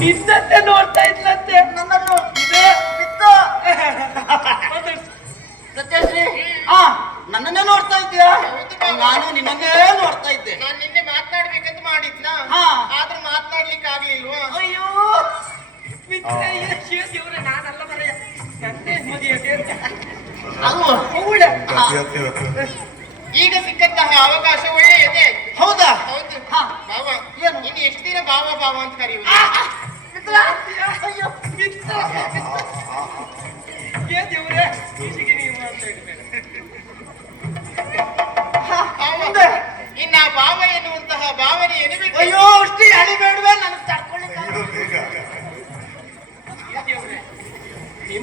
ನಿನ್ನನ್ನೇ ನೋಡ್ತಾ ಇದ್ಲಂತೆ. ನನ್ನನ್ನು ಇದು ಬಿತ್ತು. ಸತ್ಯಶ್ರೀ ನನ್ನನ್ನೇ ನೋಡ್ತಾ ಇದ್ದೀಯಾ? ನಾನು ನಿನ್ನನ್ನೇ ನೋಡ್ತಾ ಇದ್ದೆ. ನಾನು ನಿನ್ನೆ ಮಾತನಾಡ್ಬೇಕಂತ ಮಾಡಿದ್ನ, ಆದ್ರೆ ಮಾತನಾಡ್ಲಿಕ್ಕೆ ಆಗ್ಲಿಲ್ವಾ? ಅಯ್ಯೋ ದೇವ್ರೆ, ನಾನಲ್ಲ ಮರೆಯ ನನ್ನೇ ಮದುವೆ ಅದು ಅವಳ. ಈಗ ಸಿಕ್ಕಂತಹ ಅವಕಾಶ ಒಳ್ಳೆ ಇದೆ. ಹೌದಾ? ಹೌದು ಬಾವ. ಏನು? ಇನ್ನು ಎಷ್ಟು ದಿನ ಬಾವ ಬಾವ ಅಂತ ಕರೆಯುವುದು? ಅಯ್ಯೋ ದೇವ್ರೆ, ಈಚೆಗೆ ನೀವು ಮಾಡ್ತಾ ಇರ್ಬೇಕು. ಮುಂದೆ ಇನ್ನ ಬಾವ ಎನ್ನುವಂತಹ ಭಾವನೆ ಎನಿಬೇಕು. ಅಯ್ಯೋ ಅಷ್ಟೇ ಅಳಿಬೇಡ್ವೆ, ನನಗೆ ತಡ್ಕೊಳ್ಳಿಕ್ಕೆ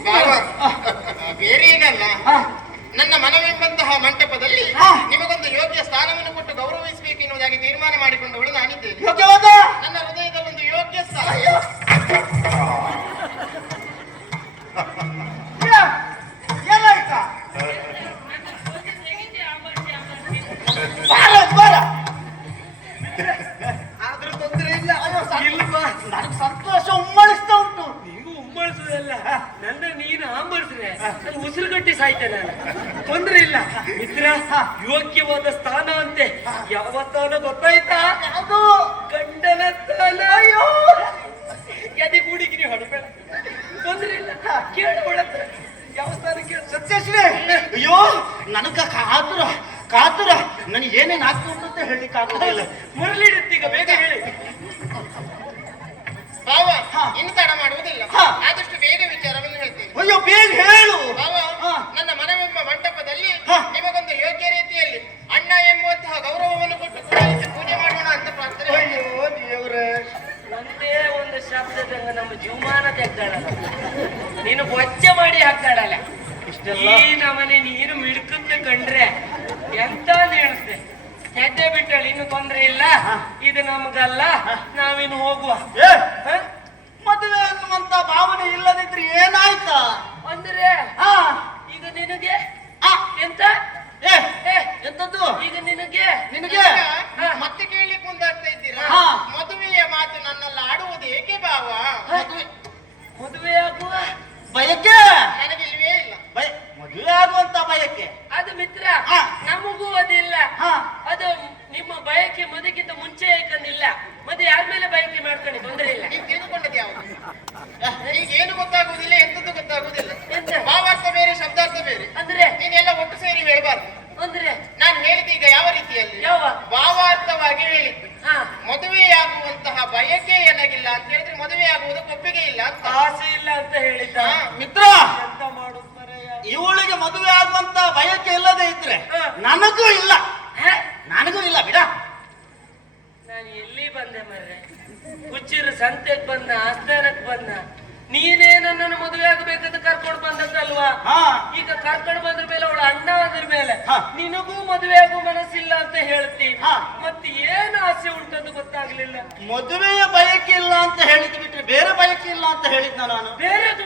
ಬಾವ ಬೇರೆ ಏನಲ್ಲ, ನನ್ನ ಮನವೆಂಬಂತಹ ಮಂಟಪದಲ್ಲಿ ನಿಮಗೊಂದು ಯೋಗ್ಯ ಸ್ಥಾನವನ್ನು ಕೊಟ್ಟು ಗೌರವಿಸಬೇಕೆನ್ನುವುದಾಗಿ ತೀರ್ಮಾನ ಮಾಡಿಕೊಂಡವಳು ನಾನಿದ್ದೇನೆ. ಯೋಗ್ಯವಾದ ನನ್ನ ಹೃದಯದಲ್ಲೊಂದು ಯೋಗ್ಯ ಸ್ಥಾನ. ಏನಾಯ್ತಾ? ಬಾರ ಆದ್ರೂ ತೊಂದರೆ ಇಲ್ಲ. ಇಲ್ವಾ? ನನಗೆ ಸಂತೋಷ ಉಮ್ಮಳಿಸ್ತಾ ಉಂಟು. ನೀವು ಉಮ್ಮಳಿಸುದಲ್ಲ, ನನ್ನ ನೀನು ಆಂಬಳಿಸಿದ್ರೆ ನಾನು ಉಸಿರುಗಟ್ಟಿ ಸಾಯ್ತೇನೆ. ತೊಂದ್ರೆ ಇಲ್ಲ ಮಿತ್ರ. ಯೋಗ್ಯವಾದ ಸ್ಥಾನ ಅಂತೆ. ಯಾವ ಸ್ಥಾನ ಗೊತ್ತಾಯ್ತಾ? ಅದು ಗಂಡನ ಸ್ಥಾನ. ಅಯ್ಯೋ ಎದೆ ಗೂಡಿಗಿರಿ ಹೊಡಬೇಡ. ತೊಂದ್ರೆ ಇಲ್ಲ, ಕೇಳು ಒಳತ್ರ ಯಾವ ಸ್ಥಾನ ಕೇಳು. ಸತ್ಯಶ್ರೀ, ಅಯ್ಯೋ ನನಗ ಕಾತುರ ನನಗೆ ಏನೇನು ಆಗ್ತದೆ ಅಂತ ಹೇಳಲಿಕ್ಕೆ ಆಗೋದಿಲ್ಲ. ಮುರಳಿಡುತ್ತೀಗ, ಬೇಗ ಹೇಳಿ. ಬಾವ ಇನ್ನು ತಡ ಮಾಡುವುದಿಲ್ಲ, ಆದಷ್ಟು ಬೇಗ ವಿಚಾರವನ್ನು ಹೇಳ್ತೇನೆ. ಅಯ್ಯೋ ಬೇಗ ಹೇಳು. ಬಾವ, ನನ್ನ ಮನವೆಂಬ ಮಂಟಪದಲ್ಲಿ ನಿಮಗೊಂದು ಯೋಗ್ಯ ರೀತಿಯಲ್ಲಿ ಅಣ್ಣ ಎಂಬುವಂತಹ ಗೌರವವನ್ನು ಕೊಟ್ಟು ಪೂಜೆ ಮಾಡೋಣ ಅಂತ ಪ್ರಾರ್ಥನೆ. ಅಯ್ಯೋ ದೇವ್ರೆ, ಒಂದೇ ಒಂದು ಶಬ್ದದಂಗ ನಮ್ಮ ಜೀವಮಾನ ತೆಗ್ದಾಳಲ್ಲ, ನೀನು ಬೊಚ್ಚ ಮಾಡಿ ಹಾಕ್ತಾಳಲ್ಲ. ಈ ನಮನೆ ನೀರು ಮಿಡ್ಕುತ್ತೆ ಕಂಡ್ರೆ ಎಂತ ಹೇಳ್ತೆ. ಹೆಜ್ಜೆ ಬಿಟ್ಟಳು, ಇನ್ನು ತೊಂದ್ರೆ ಇಲ್ಲ, ಇದು ನಮಗಲ್ಲ, ನಾವಿನ್ನು ಹೋಗುವ. ಮದುವೆ ಅನ್ನುವಂತ ಭಾವನೆ ಇಲ್ಲದಿದ್ರೆ ಏನಾಯ್ತಾ? ಅಂದ್ರೆ ಈಗ ನಿನಗೆ ಎಂತ ಎಂತದ್ದು? ಈಗ ನಿನಗೆ ಮತ್ತೆ ಕೇಳಲಿಕ್ಕೆ ಮುಂದಾಗ್ತಾ ಇದ್ದೀರಾ? ಮದುವೆಯ ಮಾತು ನನ್ನಲ್ಲಿ ಆಡುವುದು ಏಕೆ ಬಾವ? ಮದುವೆ ಆಗುವ ಬಯಕೆ ನನಗಿಲ್ವೇ ಇಲ್ಲ. ಮದುವೆ ಆಗುವಂತ ಬಯಕೆ ಅದು ಮಿತ್ರ, ನಮಗೂ ಅದಿಲ್ಲ. ಅದು ನಿಮ್ಮ ಬಯಕೆ ಮದುವೆಗಿಂತ ಮುಂಚೆ ಯಾಕಂದಿಲ್ಲ. ಮತ್ತೆ ಯಾರ ಮೇಲೆ ಬಯಕೆ ಮಾಡ್ಕೊಂಡು ತೊಂದರೆ ಇಲ್ಲ. ನೀವು ತಿಳಿದುಕೊಂಡದ್ದು ಯಾವುದು? ಈಗ ಏನು ಗೊತ್ತಾಗುವುದಿಲ್ಲ, ಎಂತದ್ದು ಗೊತ್ತಾಗುವುದಿಲ್ಲ. ಎಂತ? ಭಾವಾರ್ಥ ಬೇರೆ, ಶಬ್ದಾರ್ಥ ಬೇರೆ. ಅಂದ್ರೆ ನೀನೆಲ್ಲ ಒಟ್ಟು ಸೇರಿ ಹೇಳಬಾರ್ದು. ಅಂದ್ರೆ ನಾನು ಹೇಳಿದ್ದು ಈಗ ಯಾವ ರೀತಿಯಲ್ಲಿ? ಯಾವ ಭಾವಾರ್ಥವಾಗಿ ಹೇಳಿದ್ದು. ಮದುವೆಯಾಗುವಂತಹ ಬಯಕೆ ಏನಾಗಿಲ್ಲ ಅಂತ ಹೇಳಿದ್ರೆ ಮದುವೆಯಾಗುವುದಕ್ಕೆ ಒಪ್ಪಿಗೆ ಇಲ್ಲ ಅಂತ. ಆಸೆ ಇಲ್ಲ ಅಂತ ಹೇಳಿದ್ದ. ಮಿತ್ರ, ಎಂತ ಮಾಡುದು ಮರೆಯ. ಇವಳಿಗೆ ಮದುವೆ ಆಗುವಂತ ಬಯಕೆ ಇಲ್ಲದೆ ಇದ್ರೆ ನನಗೂ ಇಲ್ಲ ಬಿಡ. ನಾನು ಎಲ್ಲಿ ಬಂದೆ ಮರ್ರೆ? ಹುಚ್ಚಿರು ಸಂತೆಗೆ ಬಂದ, ಆಸ್ಥಾನಕ್ಕೆ ಬಂದ. ನೀನೇ ನನ್ನನ್ನು ಮದುವೆ ಆಗಬೇಕಂತ ಕರ್ಕೊಂಡು ಬಂದದ್ದಲ್ವಾ? ಈಗ ಕರ್ಕೊಂಡು ಬಂದ್ರ ಮೇಲೆ ಅವಳ ಅಣ್ಣ ಅದ್ರ ಮೇಲೆ ನಿನಗೂ ಮದುವೆ ಆಗೋ ಮನಸ್ಸಿಲ್ಲ ಅಂತ ಹೇಳ್ತಿ. ಮತ್ತೆ ಏನ್ ಆಸೆ ಉಂಟದು ಗೊತ್ತಾಗ್ಲಿಲ್ಲ. ಮದುವೆಯ ಬಯಕೆ ಇಲ್ಲ ಅಂತ ಹೇಳಿದ್ ಬಿಟ್ರೆ ಬೇರೆ ಬಯಕೆ ಇಲ್ಲ ಅಂತ ಹೇಳಿದ್ನ ನಾನು. ಬೇರೆದು